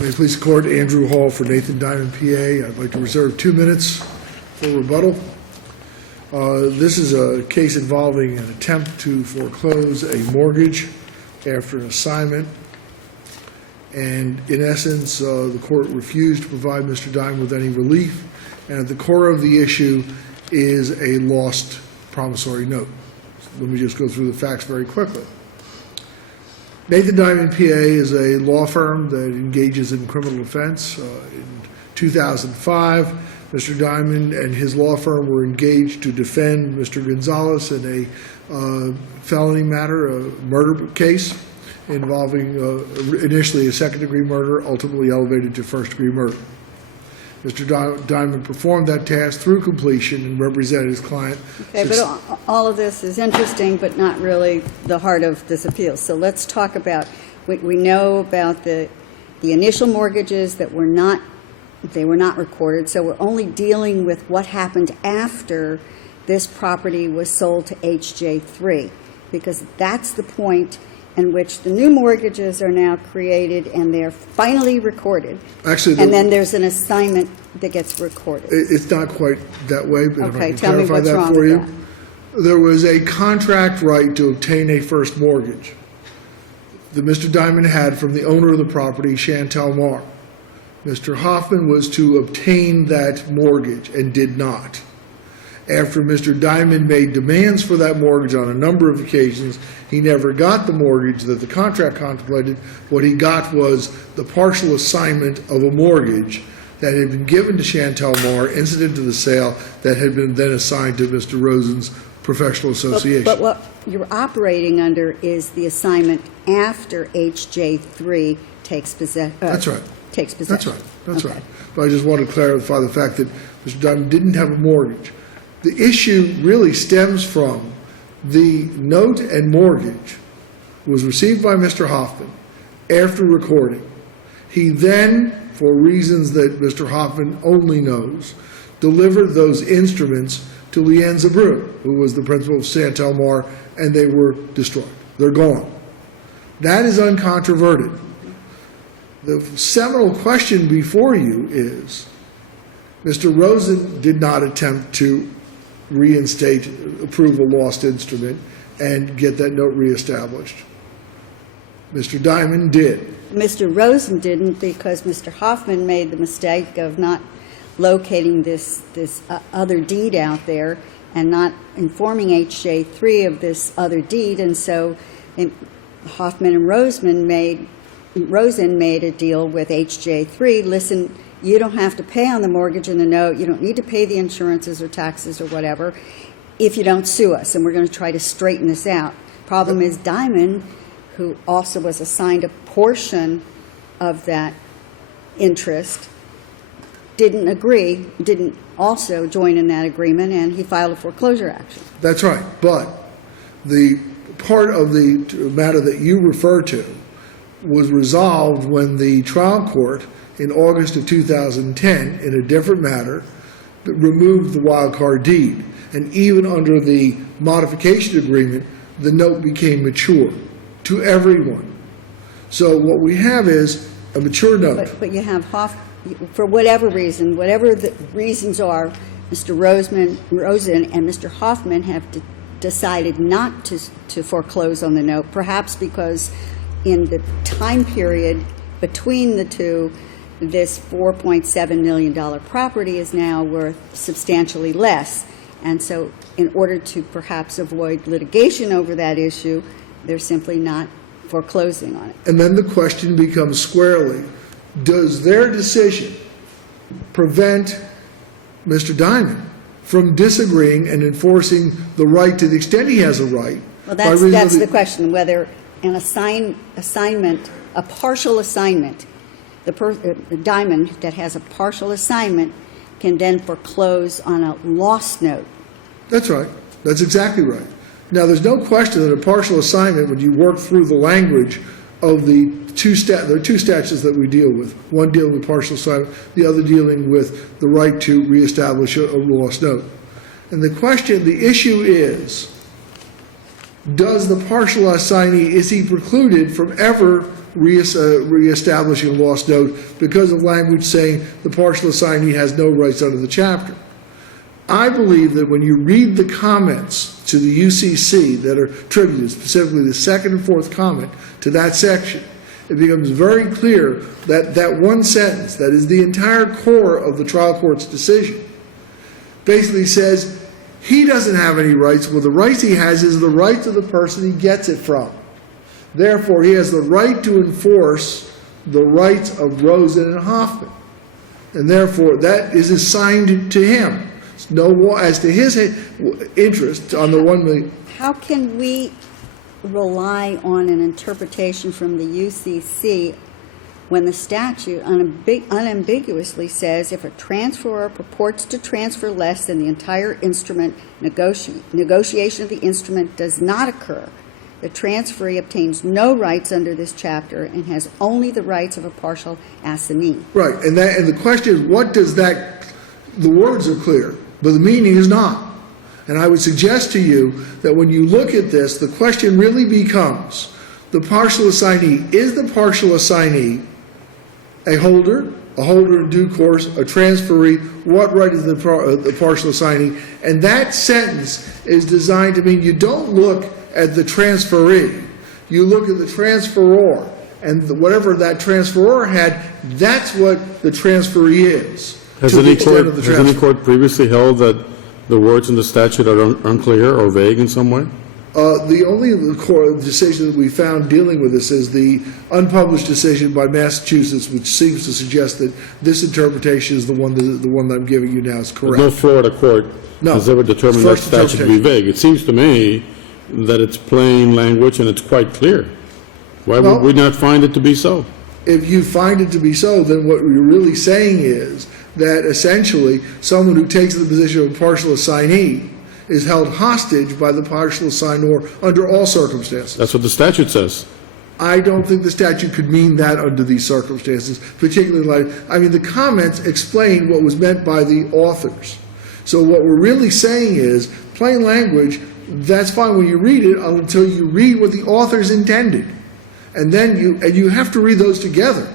May it please the court, Andrew Hall for Nathan Diamond, PA. I'd like to reserve 2 minutes for rebuttal. This is a case involving an attempt to foreclose a mortgage after an assignment. And in essence, the court refused to provide Mr. Diamond with any relief. And at the core of the issue is a lost promissory note. Let me just go through the facts very quickly. Nathan Diamond, PA is a law firm that engages in criminal defense. In 2005, Mr. Diamond and his law firm were engaged to defend Mr. Gonzalez in a felony matter, a murder case involving initially a second-degree murder, ultimately elevated to first-degree murder. Mr. Diamond performed that task through completion and represented his client. Okay, but all of this is interesting, but not really the heart of this appeal. So let's talk about, we know about the initial mortgages that were not recorded, so we're only dealing with what happened after this property was sold to HJ3, because that's the point in which the new mortgages are now created and they're finally recorded. Actually, and then there's an assignment that gets recorded. It's not quite that way, but Okay, if I can tell me clarify what's that wrong for with you. that. There was a contract right to obtain a first mortgage that Mr. Diamond had from the owner of the property, Chantel Mar. Mr. Hoffman was to obtain that mortgage and did not. After Mr. Diamond made demands for that mortgage on a number of occasions, he never got the mortgage that the contract contemplated. What he got was the partial assignment of a mortgage that had been given to Chantel Mar incident to the sale that had been then assigned to Mr. Rosen's professional association. But what you're operating under is the assignment after HJ3 takes possession. That's right. Takes possession. That's right. That's Okay. right. But I just want to clarify the fact that Mr. Diamond didn't have a mortgage. The issue really stems from the note and mortgage was received by Mr. Hoffman after recording. He then, for reasons that Mr. Hoffman only knows, delivered those instruments to Leanne Zabrun, who was the principal of Chantel Mar, and they were destroyed. They're gone. That is uncontroverted. The seminal question before you is, Mr. Rosen did not attempt to reinstate, approve a lost instrument, and get that note reestablished. Mr. Diamond did. Mr. Rosen didn't, because Mr. Hoffman made the mistake of not locating this other deed out there and not informing HJ3 of this other deed, and so Hoffman and Rosen made a deal with HJ3. Listen, you don't have to pay on the mortgage and the note. You don't need to pay the insurances or taxes or whatever if you don't sue us, and we're going to try to straighten this out. Problem is Diamond, who also was assigned a portion of that interest, didn't also join in that agreement, and he filed a foreclosure action. That's right. But the part of the matter that you refer to was resolved when the trial court in August of 2010, in a different matter, removed the wild card deed. And even under the modification agreement, the note became mature to everyone. So what we have is a mature note. But you have for whatever reason, whatever the reasons are, Mr. Rosen and Mr. Hoffman have decided not to foreclose on the note, perhaps because in the time period between the two, this $4.7 million property is now worth substantially less. And so in order to perhaps avoid litigation over that issue, they're simply not foreclosing on it. And then the question becomes squarely, does their decision prevent Mr. Diamond from disagreeing and enforcing the right to the extent he has a right? Well, that's the question, whether an assignment, a partial assignment, the Diamond that has a partial assignment can then foreclose on a lost note. That's right. That's exactly right. Now, there's no question that a partial assignment, when you work through the language of the there are two statutes that we deal with. One dealing with partial assignment, the other dealing with the right to reestablish a lost note. And the issue is, does the partial assignee, is he precluded from ever reestablishing a lost note because of language saying the partial assignee has no rights under the chapter? I believe that when you read the comments to the UCC that are attributed, specifically the second and fourth comment to that section, it becomes very clear that that one sentence, that is the entire core of the trial court's decision, basically says he doesn't have any rights. Well, the rights he has is the rights of the person he gets it from. Therefore, he has the right to enforce the rights of Rosen and Hoffman. And therefore, that is assigned to him. No, as to his interest on the $1 million. How can we rely on an interpretation from the UCC when the statute unambiguously says if a transferor purports to transfer less than the entire instrument, negotiation of the instrument does not occur, the transferee obtains no rights under this chapter and has only the rights of a partial assignee. Right, and the question is, what does that, the words are clear, but the meaning is not. And I would suggest to you that when you look at this, the question really becomes, the partial assignee, is the partial assignee a holder in due course, a transferee? What right is the partial assignee? And that sentence is designed to mean you don't look at the transferee, you look at the transferor, and whatever that transferor had, that's what the transferee is. Has any court previously held that the words in the statute are unclear or vague in some way? The only decision that we found dealing with this is the unpublished decision by Massachusetts, which seems to suggest that this interpretation is the one that I'm giving you now is correct. No Florida court has ever determined that statute to be vague. It seems to me that it's plain language and it's quite clear. Why would we not find it to be so? If you find it to be so, then what we're really saying is that essentially someone who takes the position of a partial assignee is held hostage by the partial assignor under all circumstances. That's what the statute says. I don't think the statute could mean that under these circumstances, particularly the comments explain what was meant by the authors. So what we're really saying is, plain language, that's fine when you read it until you read what the authors intended. And then you have to read those together,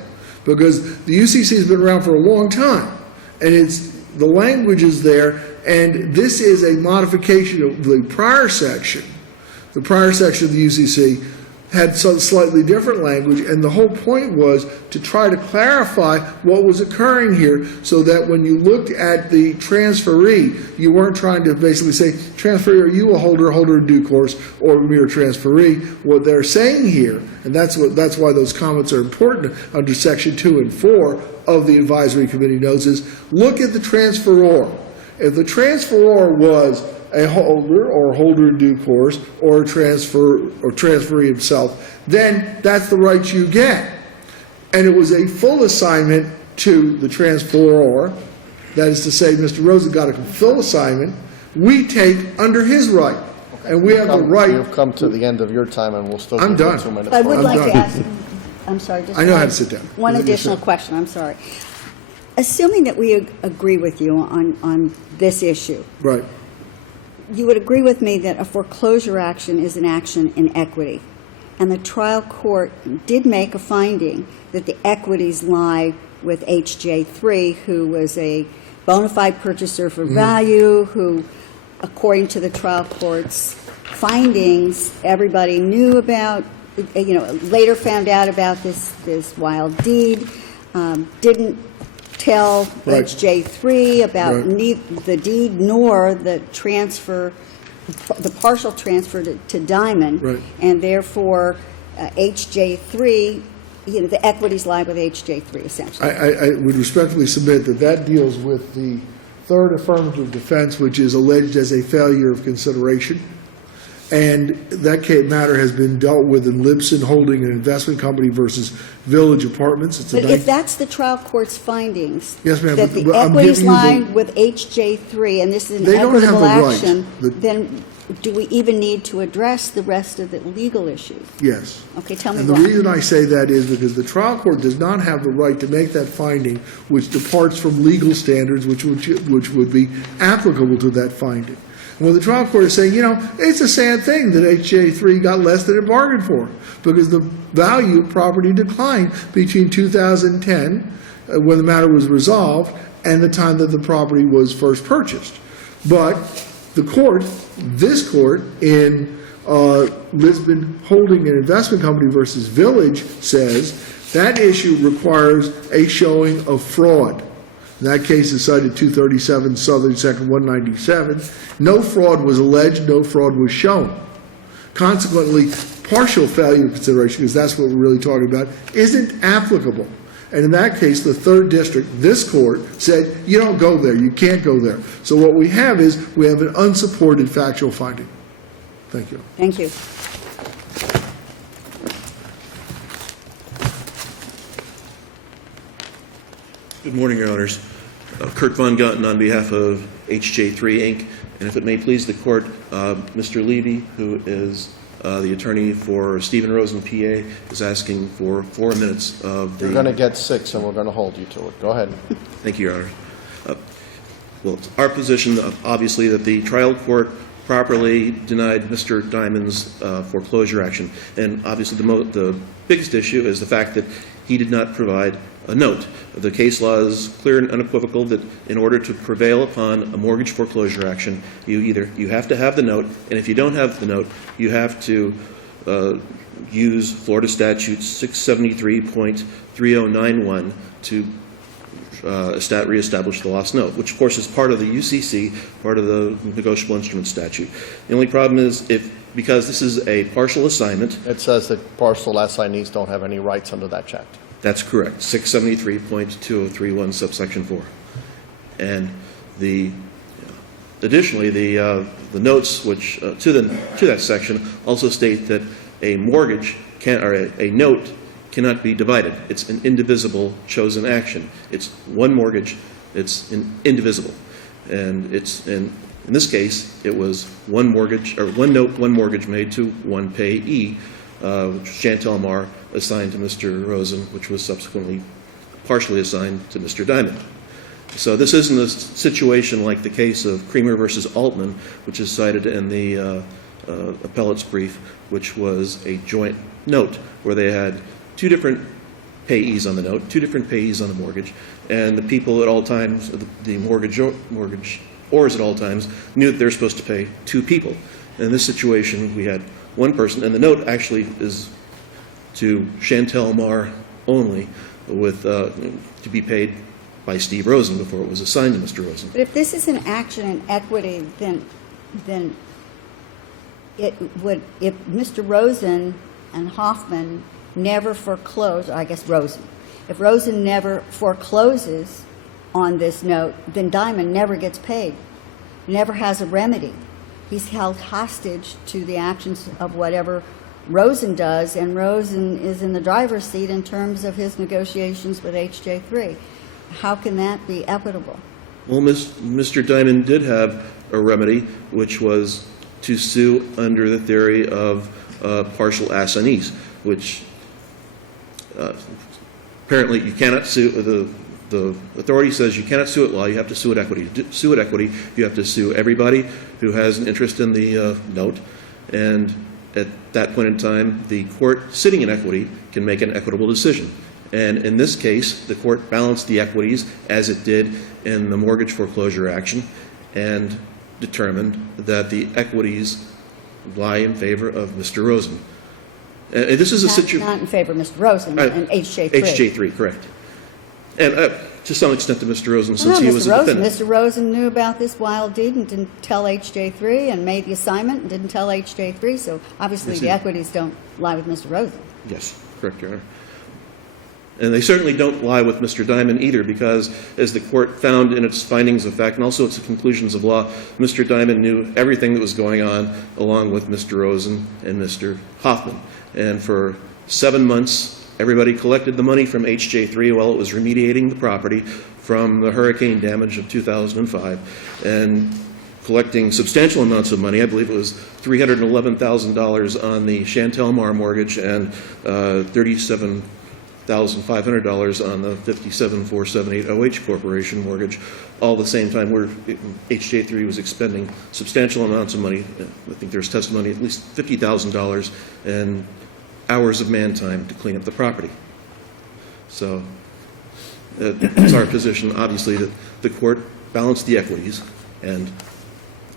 because the UCC has been around for a long time, and the language is there, and this is a modification of the prior section. The prior section of the UCC had some slightly different language, and the whole point was to try to clarify what was occurring here so that when you looked at the transferee, you weren't trying to basically say, transferee, are you a holder in due course, or a mere transferee? What they're saying here, and that's why those comments are important under Section 2 and 4 of the Advisory Committee notes, is look at the transferor. If the transferor was a holder in due course, or a transferee himself, then that's the rights you get. And it was a full assignment to the transferor, that is to say, Mr. Rosen got a full assignment, we take under his right. And we have the right. You've come to the end of your time, and we'll still I'm give you done. 2 minutes. I would like done. to ask, I'm sorry, just I know how to sit down. one additional question, I'm sorry. Assuming that we agree with you on this issue, Right. you would agree with me that a foreclosure action is an action in equity. And the trial court did make a finding that the equities lie with H.J. 3, who was a bona fide purchaser for value, who, according to the trial court's findings, everybody knew about, later found out about this wild deed, didn't tell Right. H.J. 3 about Right. the deed nor the transfer, the partial transfer to Diamond, Right. and therefore H.J. 3, the equities lie with H.J. 3 essentially. I would respectfully submit that deals with the third affirmative defense, which is alleged as a failure of consideration. And that matter has been dealt with in Libson Holding an Investment Company versus Village Apartments. But if that's the trial court's findings, Yes, ma'am, that the but I'm equities giving you lie the- with H.J. 3, and this is an They don't have equitable the right. action, The- then do we even need to address the rest of the legal issues? Yes. Okay, tell me And the why. reason I say that is because the trial court does not have the right to make that finding which departs from legal standards which would be applicable to that finding. Well, the trial court is saying, it's a sad thing that HJ3 got less than it bargained for, because the value of property declined between 2010, when the matter was resolved, and the time that the property was first purchased. But the court, this court, in Lisbon Holding and Investment Company versus Village, says that issue requires a showing of fraud. In that case is cited 237 Southern 2nd 197. No fraud was alleged, no fraud was shown. Consequently, partial failure consideration, because that's what we're really talking about, isn't applicable. And in that case, the 3rd District, this court, said, you don't go there, you can't go there. So what we have is, we have an unsupported factual finding. Thank you. Thank you. Good morning, Your Honors. Kurt Von Gotten on behalf of HJ3 Inc. And if it may please the Court, Mr. Levy, who is the attorney for Stephen Rosen, PA, is asking for 4 minutes of the... You're going to get 6, and we're going to hold you to it. Go ahead. Thank you, Your Honor. Well, it's our position, obviously, that the trial court properly denied Mr. Diamond's foreclosure action. And obviously, the biggest issue is the fact that he did not provide a note. The case law is clear and unequivocal that in order to prevail upon a mortgage foreclosure action, you have to have the note, and if you don't have the note, you have to use Florida Statute 673.3091 to reestablish the lost note, which of course is part of the UCC, part of the negotiable instrument statute. The only problem is because this is a partial assignment. It says that partial assignees don't have any rights under that chapter. That's correct, 673.2031 subsection 4. And additionally, the notes which to that section also state that a mortgage a note cannot be divided. It's an indivisible chosen action. It's one mortgage. It's indivisible, and in this case it was one mortgage or one note, one mortgage made to one payee. Chantel Mar assigned to Mr. Rosen, which was subsequently partially assigned to Mr. Diamond. So this isn't a situation like the case of Creamer versus Altman, which is cited in the appellate's brief, which was a joint note where they had two different payees on the note, two different payees on the mortgage, and the people at all times, the mortgagors at all times, knew that they're supposed to pay two people. In this situation, we had one person, and the note actually is to Chantel Mar only, with to be paid by Steve Rosen before it was assigned to Mr. Rosen. But if this is an action in equity, then it would, if Mr. Rosen and Hoffman never foreclose, I guess Rosen, if Rosen never forecloses on this note, then Diamond never gets paid, never has a remedy. He's held hostage to the actions of whatever Rosen does, and Rosen is in the driver's seat in terms of his negotiations with HJ3. How can that be equitable? Well, Mr. Diamond did have a remedy, which was to sue under the theory of partial assignees, which apparently you cannot sue. The authority says you cannot sue at law, you have to sue at equity. To sue at equity, you have to sue everybody who has an interest in the note, and at that point in time, the court sitting in equity can make an equitable decision. And in this case, the court balanced the equities as it did in the mortgage foreclosure action and determined that the equities lie in favor of Mr. Rosen. This is a situation... Not in favor of Mr. Rosen and HJ3. HJ3, correct. And to some extent to Mr. Rosen, since he was a defendant. Mr. Rosen knew about this wild deed and didn't tell HJ3 and made the assignment and didn't tell HJ3, so obviously Yes, the equities don't lie with Mr. Rosen. Yes, correct, Your Honor. And they certainly don't lie with Mr. Diamond either, because as the court found in its findings of fact and also its conclusions of law, Mr. Diamond knew everything that was going on along with Mr. Rosen and Mr. Hoffman. And for 7 months, everybody collected the money from HJ3 while it was remediating the property from the hurricane damage of 2005 and collecting substantial amounts of money. I believe it was $311,000 on the Chantel Mar mortgage and $1,500 on the 57478 OH Corporation mortgage, all at the same time where HJ3 was expending substantial amounts of money. I think there's testimony at least $50,000 and hours of man time to clean up the property. So it's our position, obviously, that the court balanced the equities, and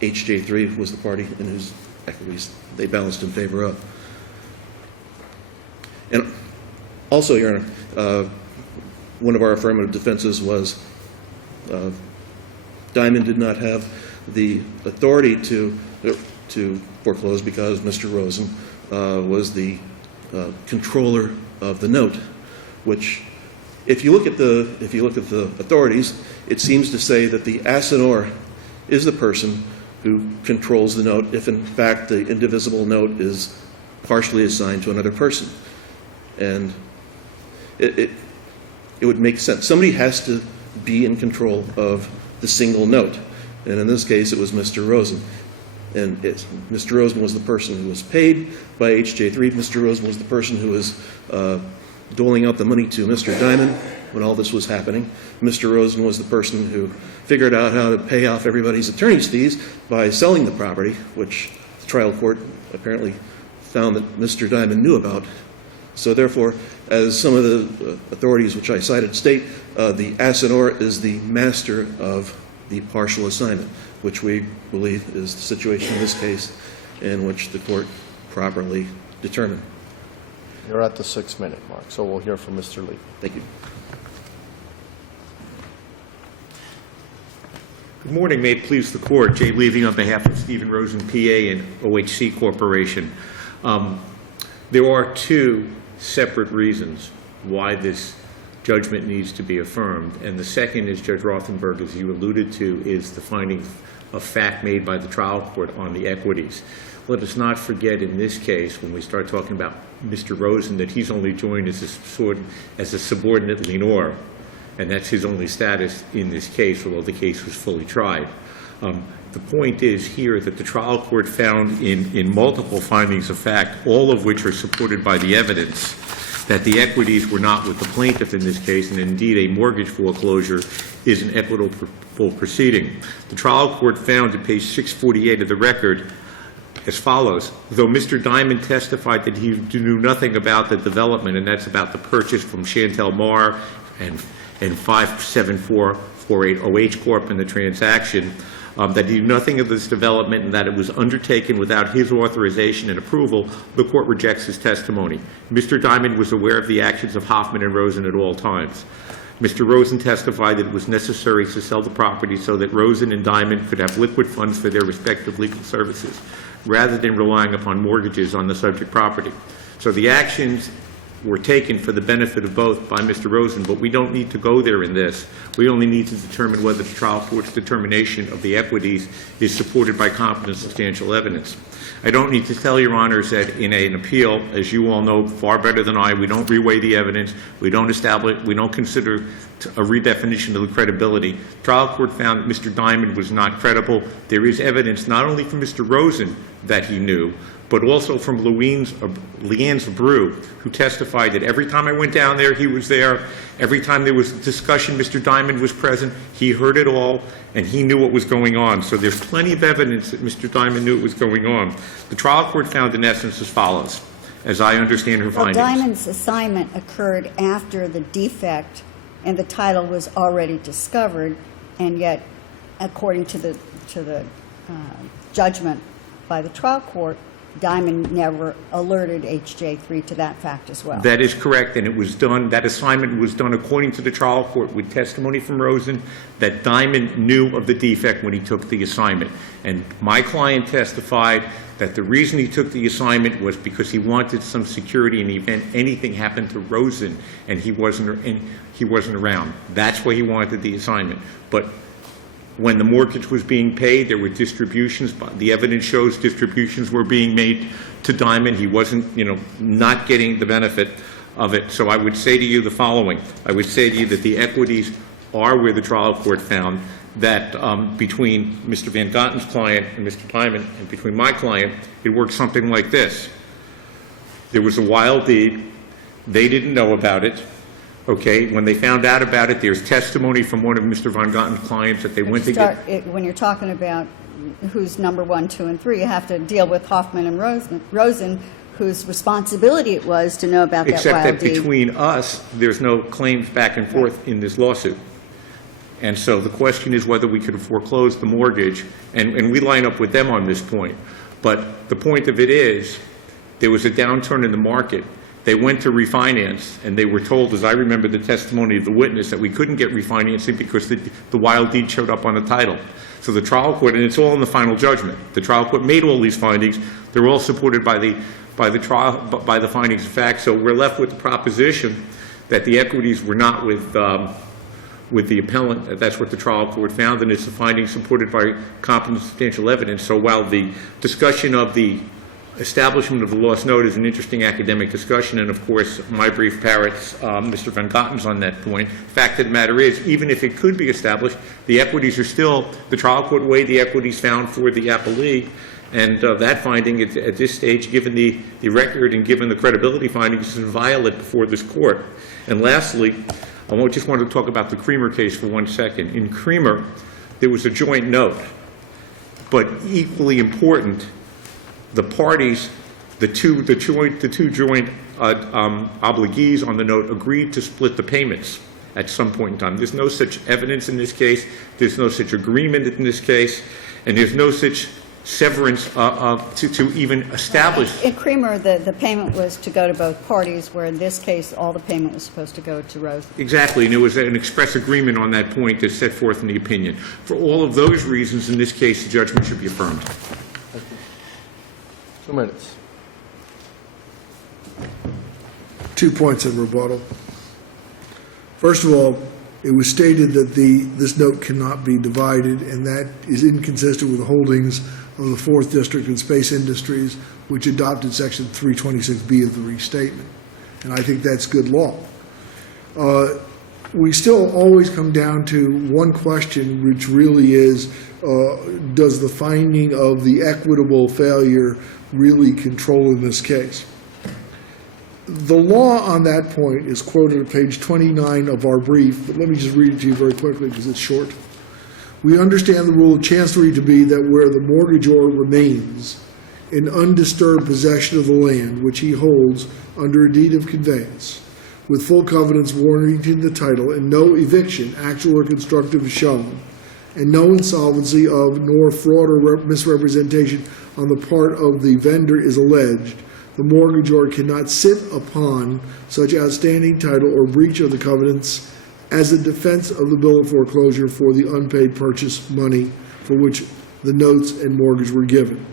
HJ3 was the party in whose equities they balanced in favor of. And also, Your Honor, one of our affirmative defenses was Diamond did not have the authority to foreclose because Mr. Rosen was the controller of the note, which, if you look at the authorities, it seems to say that the assignor is the person who controls the note if, in fact, the indivisible note is partially assigned to another person. And it would make sense. Somebody has to be in control of the single note. And in this case, it was Mr. Rosen. And Mr. Rosen was the person who was paid by HJ3. Mr. Rosen was the person who was doling out the money to Mr. Diamond when all this was happening. Mr. Rosen was the person who figured out how to pay off everybody's attorney's fees by selling the property, which the trial court apparently found that Mr. Diamond knew about. So therefore, as some of the authorities which I cited state, the assignor is the master of the partial assignment, which we believe is the situation in this case, in which the court properly determined. You're at the 6-minute mark, so we'll hear from Mr. Lee. Thank you. Good morning. May it please the Court. Jay Levy on behalf of Stephen Rosen, PA, and OHC Corporation. There are two separate reasons why this judgment needs to be affirmed. And the second is, Judge Rothenberg, as you alluded to, is the finding of fact made by the trial court on the equities. Let us not forget in this case, when we start talking about Mr. Rosen, that he's only joined as a subordinate lienor, and that's his only status in this case, although the case was fully tried. The point is here that the trial court found in multiple findings of fact, all of which are supported by the evidence, that the equities were not with the plaintiff in this case, and indeed a mortgage foreclosure is an equitable proceeding. The trial court found at page 648 of the record as follows: though Mr. Diamond testified that he knew nothing about the development, and that's about the purchase from Chantel Mar and 57448 OH Corp in the transaction, that he knew nothing of this development and that it was undertaken without his authorization and approval, the court rejects his testimony. Mr. Diamond was aware of the actions of Hoffman and Rosen at all times. Mr. Rosen testified that it was necessary to sell the property so that Rosen and Diamond could have liquid funds for their respective legal services, rather than relying upon mortgages on the subject property. So the actions were taken for the benefit of both by Mr. Rosen, but we don't need to go there in this. We only need to determine whether the trial court's determination of the equities is supported by competent substantial evidence. I don't need to tell Your Honors that in an appeal, as you all know far better than I, we don't reweigh the evidence, we don't consider a redefinition of the credibility. Trial court found that Mr. Diamond was not credible. There is evidence not only from Mr. Rosen that he knew, but also from Leanne's Brew, who testified that every time I went down there, he was there. Every time there was a discussion, Mr. Diamond was present. He heard it all, and he knew what was going on. So there's plenty of evidence that Mr. Diamond knew what was going on. The trial court found in essence as follows, as I understand her findings. Well, Diamond's assignment occurred after the defect, and the title was already discovered, and yet, according to the judgment by the trial court, Diamond never alerted HJ3 to that fact as well. That is correct, and it was done, that assignment was done according to the trial court with testimony from Rosen that Diamond knew of the defect when he took the assignment. And my client testified that the reason he took the assignment was because he wanted some security in the event anything happened to Rosen and he wasn't around. That's why he wanted the assignment. But when the mortgage was being paid, there were distributions. The evidence shows distributions were being made to Diamond. He wasn't, not getting the benefit of it. So I would say to you the following. I would say to you that the equities are where the trial court found that between Mr. Van Gotten's client and Mr. Diamond, and between my client, it worked something like this. There was a wild deed. They didn't know about it. Okay, when they found out about it, there's testimony from one of Mr. Von Gotten's clients that they went to get. When you're talking about who's number 1, 2, and 3, you have to deal with Hoffman and Rosen, whose responsibility it was to know about that Except wild that deed. between us, there's no claims back and forth in this lawsuit. And so the question is whether we could have foreclosed the mortgage, and we line up with them on this point. But the point of it is, there was a downturn in the market. They went to refinance, and they were told, as I remember the testimony of the witness, that we couldn't get refinancing because the wild deed showed up on the title. So the trial court, and it's all in the final judgment, the trial court made all these findings. They're all supported by the findings of fact. So we're left with the proposition that the equities were not with the appellant. That's what the trial court found, and it's a finding supported by competent substantial evidence. So while the discussion of the establishment of the lost note is an interesting academic discussion, and of course my brief parrots Mr. Van Gotten's on that point, fact of the matter is, even if it could be established, the equities are still, the trial court weighed the equities found for the appellee, and that finding at this stage, given the record and given the credibility findings, is inviolate before this court. And lastly, I just want to talk about the Creamer case for 1 second. In Creamer, there was a joint note, but equally important, the parties, the two joint obligees on the note agreed to split the payments at some point in time. There's no such evidence in this case, there's no such agreement in this case, and there's no such severance to even establish. In Creamer, the payment was to go to both parties, where in this case, all the payment was supposed to go to Rose. Exactly, and there was an express agreement on that point that's set forth in the opinion. For all of those reasons, in this case, the judgment should be affirmed. 2 minutes. 2 points in rebuttal. First of all, it was stated that this note cannot be divided, and that is inconsistent with the holdings of the 4th District in Space Industries, which adopted Section 326B of the restatement. And I think that's good law. We still always come down to one question, which really is, does the finding of the equitable failure really control in this case? The law on that point is quoted at page 29 of our brief, but let me just read it to you very quickly because it's short. We understand the rule of chancery to be that where the mortgagor remains in undisturbed possession of the land which he holds under a deed of conveyance, with full covenants warranting the title, and no eviction, actual or constructive, is shown, and no insolvency of nor fraud or misrepresentation on the part of the vendor is alleged, the mortgagor cannot sit upon such outstanding title or breach of the covenants as a defense of the bill of foreclosure for the unpaid purchase money for which the notes and mortgage were given.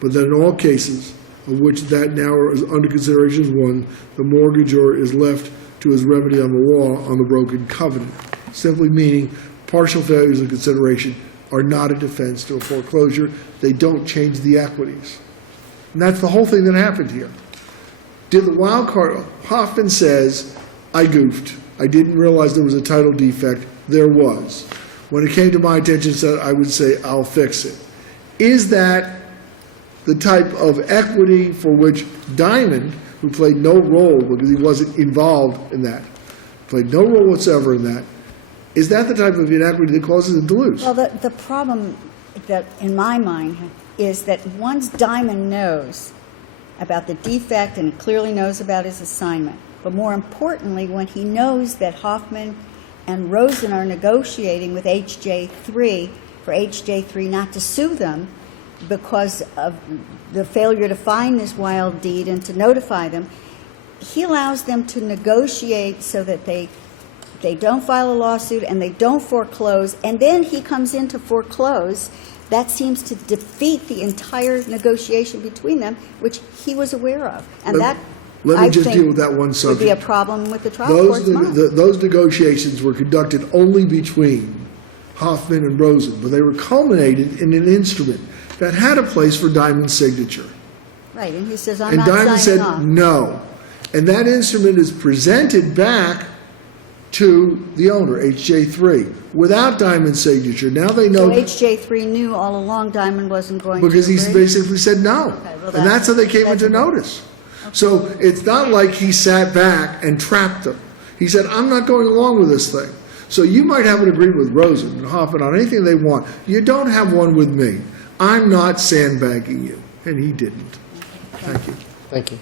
But that in all cases, of which that now is under consideration as one, the mortgagor is left to his remedy on the law on the broken covenant, simply meaning partial failures of consideration are not a defense to a foreclosure. They don't change the equities. And that's the whole thing that happened here. Did the wild card, Hoffman says, I goofed. I didn't realize there was a title defect. There was. When it came to my attention, I would say, I'll fix it. Is that the type of equity for which Diamond, who played no role because he wasn't involved in that, played no role whatsoever in that, is that the type of inequity that causes him to lose? Well, the problem that, in my mind, is that once Diamond knows about the defect and clearly knows about his assignment, but more importantly, when he knows that Hoffman and Rosen are negotiating with HJ3 for HJ3 not to sue them because of the failure to find this wild deed and to notify them, he allows them to negotiate so that they don't file a lawsuit and they don't foreclose, and then he comes in to foreclose. That seems to defeat the entire negotiation between them, which he was aware of. And Let me just deal with that one subject. Would be a problem with the trial court's mind. Those negotiations were conducted only between Hoffman and Rosen, but they were culminated in an instrument that had a place for Diamond's signature. Right, and he says, I'm and not Diamond signing said off. no. And that instrument is presented back to the owner, HJ3, without Diamond's signature. Now they know. So HJ3 knew all along Diamond wasn't going to because he agree? basically said no. Okay, well, and that's how they came into notice. So it's not like he sat back and trapped them. He said, I'm not going along with this thing. So you might have an agreement with Rosen and Hoffman on anything they want. You don't have one with me. I'm not sandbagging you. And he didn't. Thank you. Thank you.